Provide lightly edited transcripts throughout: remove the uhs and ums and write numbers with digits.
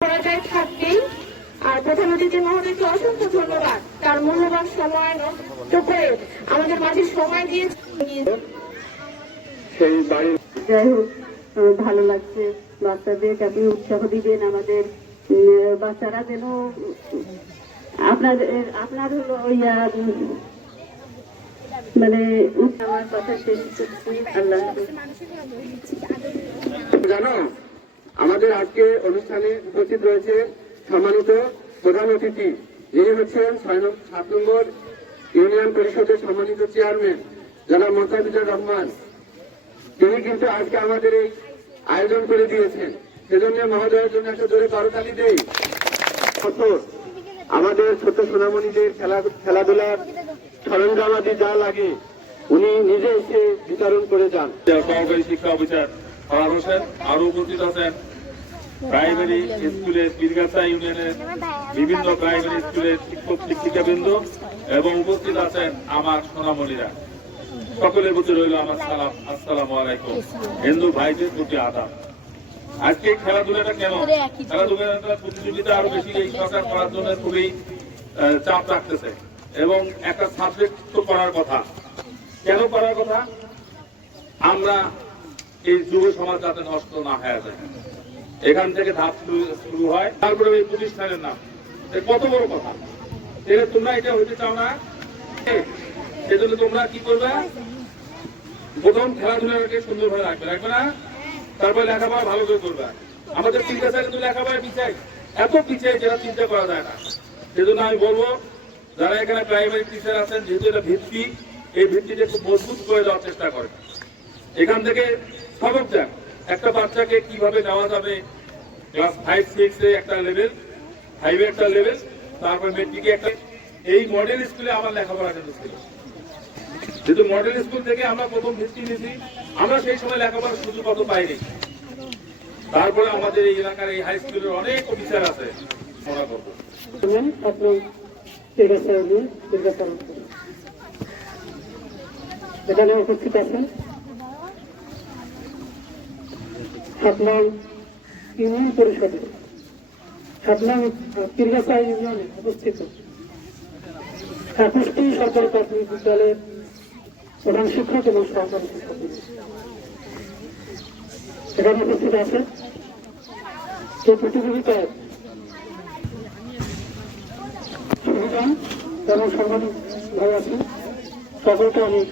পরাজয় থাকবেই। আর প্রধান অতিথি মহোদয়কে অসংখ্য ধন্যবাদ, তার মূল্যবান সময় নষ্ট করে আমাদের মাঝে সময় দিয়েছে। যাই হোক, ভালো লাগছে। বাচ্চাদের আপনি উৎসাহ দিবেন, আমাদের বাচ্চারা যেন আপনার হলো মানে আমার কথা শেষ করছি। আল্লাহ জানো, আমাদের আজকে অনুষ্ঠানে উপস্থিত রয়েছে সম্মানিত প্রধান অতিথি, যিনি হচ্ছেন 7 নম্বর ইউনিয়ন পরিষদের সম্মানিত চেয়ারম্যান জনাব মোস্তাফিজুর রহমান। তিনি কিন্তু আজকে আমাদের এই আয়োজন করে দিয়েছেন, সেজন্য মহোদয়ের জন্য একটা জোরে করতালি দেই। আমাদের ছোট সোনামণিদের খেলাধুলার সরঞ্জামাদি যা লাগে উনি নিজে এসে বিতরণ করে যান। সহকারী শিক্ষা অফিসার ফরহাদ হোসেন আরো উপস্থিত আছেন। প্রাইমারি স্কুলের পীরগাছা ইউনিয়নের বিভিন্ন প্রাইমারি স্কুলের শিক্ষক শিক্ষিকাবৃন্দ এবং উপস্থিত আছেন আমার সোনামণিরা। সকলের প্রতি রইল আমার সালাম, আসসালামু আলাইকুম। হিন্দু ভাইদের প্রতি আদাব। আজকে খেলাধুলাটা কেন, খেলাধুলাটা প্রতিযোগিতা আরো বেশি এই সরকার করার জন্য খুবই চাপ রাখতেছে এবং একটা সাবজেক্ট তো করার কথা। কেন করার কথা? আমরা এই যুব সমাজ যাতে নষ্ট না হয়ে যায়, এখান থেকে ধাপ শুরু হয়। তারপরে এই প্রতিষ্ঠানের নাম, কত বড় কথা। তোমরা এটা হইতে চাও না, সেজন্য তোমরা কি করবে? প্রথম খেলাধুলাকে সুন্দরভাবে রাখবে না, তারপরে লেখাপড়া ভালো করে করবে। আমাদের চিন্তা কিন্তু লেখাপড়া পিছাই, এত পিছাই যেটা চিন্তা করা যায় না। সেজন্য আমি বলবো, যারা এখানে প্রাইমারি টিচার আছেন, যেহেতু এটা ভিত্তি, এই ভিত্তিটা খুব মজবুত করে দেওয়ার চেষ্টা করেন। এখান থেকে সবক দেন একটা বাচ্চাকে কিভাবে নেওয়া যাবে ক্লাস 5-6 একটা লেভেল, 5 একটা লেভেল, তারপর মেট্রিকে একটা। এই মডেল স্কুলে আমার লেখাপড়া কিন্তু ছিল, যেহেতু মডেল স্কুল থেকে আমরা প্রথম ভিত্তি নিয়েছি, আমরা সেই সময় লেখাপড়ার সুযোগ কত পাইনি। তারপরে আমাদের এই এলাকার এই হাই স্কুলের অনেক অফিসার আছে, মনে করবো। এখানে উপস্থিত আছেন 7 নং ইউনিয়ন পরিষদে, 7 নং পীরগাছা ইউনিয়নে অবস্থিত 21টি সরকারি প্রাথমিক বিদ্যালয়ের প্রধান শিক্ষক এবং সহকারী শিক্ষক এখানে উপস্থিত আছে। এই প্রতিযোগিতায় সুবিধান এবং সাংবাদিক ভাই আছেন, সকলকে আমি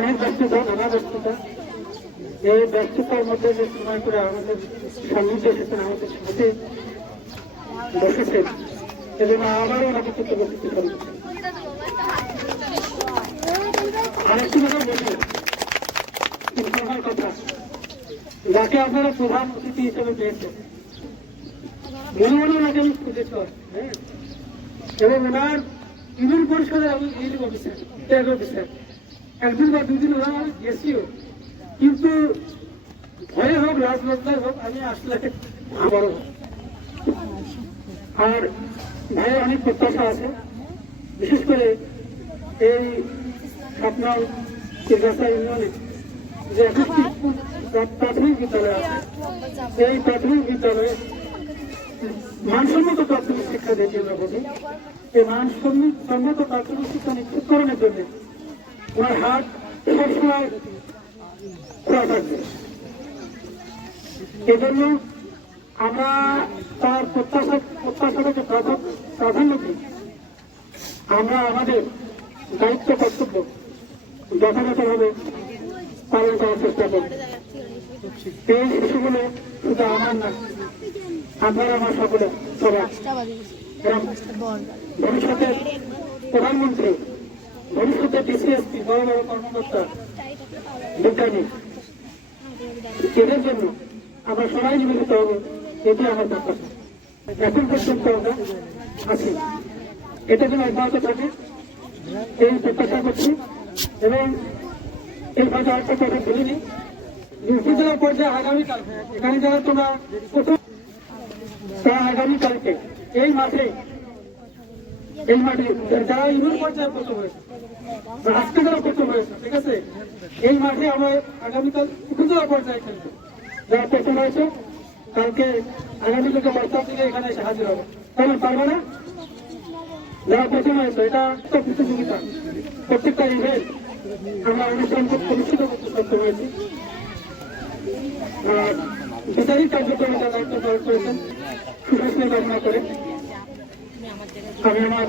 অনেক ব্যস্ততা, নানা ব্যস্ততা, এই ব্যস্ততার মধ্যে যে সময় করে আমাদের সান্নিধ্যে এসেছেন, আমাদের সাথে বসেছেন, সেজন্য আবারও ওনাকে কৃতজ্ঞতা জানাচ্ছি। আরেকটি কথা বলবো, কথা, যাকে আপনারা প্রধান অতিথি হিসেবে পেয়েছেন, মনে মনে ওনাকে আমি খুঁজেছি, হ্যাঁ, এবং ওনার ইউনিয়ন পরিষদের আমি লিড অফিসার, ট্যাগ অফিসার, 1 দিন বা 2 দিন ওরা গেছিও, কিন্তু ভয়ে হোক রাজনৈতিক হোক আমি আসলে বড়। আর ভাইয়ের অনেক প্রত্যাশা আছে, বিশেষ করে এই 7 নং পীরগাছা ইউনিয়নে যে 21টি প্রাথমিক বিদ্যালয় আছে, এই প্রাথমিক বিদ্যালয়ে মানসম্মত প্রাথমিক শিক্ষা দিতে হবে। এই মানসম্মত প্রাথমিক শিক্ষা নিশ্চিতকরণের জন্য ওনার হাত সবসময় খোলা থাকবে। এই জন্য আমরা তার প্রত্যাশাটাকে প্রাধান্য দিই। আমরা আমাদের দায়িত্ব কর্তব্য যথাযথভাবে পালন করার চেষ্টা করি। এই শিশুগুলো শুধু আমার না, আপনারা আমার সকলে সবাই, ভবিষ্যতের প্রধানমন্ত্রী, ভবিষ্যতের ডিসিএসপি, বড় বড় কর্মকর্তা, বিজ্ঞানী, এদের জন্য আমরা সবাই নিবেদিত হব, এটি আমার প্রত্যাশা। এখন পর্যন্ত আমরা আছি, এটা যেন অব্যাহত থাকে এই প্রত্যাশা করছি। এবং এই ভাষা আরেকটা কথা বলিনি, উপজেলা পর্যায়ে আগামীকাল এখানে যারা তোমরা প্রথম, তারা আগামীকালকে এই মাঠে যারা ইউনিয়ন পর্যায়ে প্রথম হয়েছে, আজকে যারা প্রথম হয়েছে, ঠিক আছে, এই মাঠে আমরা আগামীকাল উপজেলা পর্যায়ে খেলবো। যারা প্রথম হয়েছে কালকে আগামীকালকে 5টার দিকে এখানে এসে হাজির হবে। তাহলে পারবে না? যারা প্রথম হয়েছে, এটা তো প্রতিযোগিতা, প্রত্যেকটা ইভেন্ট আমরা অনুষ্ঠিত করতে সক্ষম হয়েছি। বিচারিক কার্যক্রমে যারা দায়িত্ব পালন করেছেন সুস্বাস্থ্য কামনা করে আমি আমার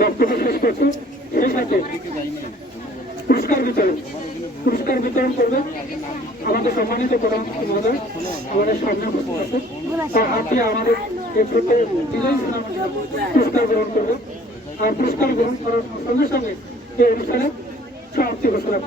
বক্তব্য শেষ করছি। সেই সাথে পুরস্কার বিতরণ করবে আমাদের সম্মানিত প্রধানমন্ত্রী মহোদয় আমাদের সামনে উপস্থিত আছে। তার হাতে আমাদের এই ছোট্ট বিজয়ী সিনেমাটা পুরস্কার গ্রহণ করবে। আর পুরস্কার গ্রহণ করার সঙ্গে সঙ্গে এই অনুষ্ঠানে সমাপ্তি ঘোষণা